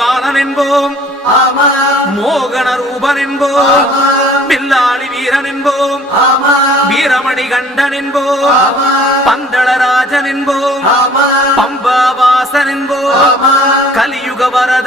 மணிபாலன் என்போம் மோகன ரூபன் என்போம் பில்லாளி வீரன் என்போம் வீரமணி கண்டன் என்போம் பந்தளராஜன் என்போம் பம்பாவாசன் என்போம் கலியுக வரத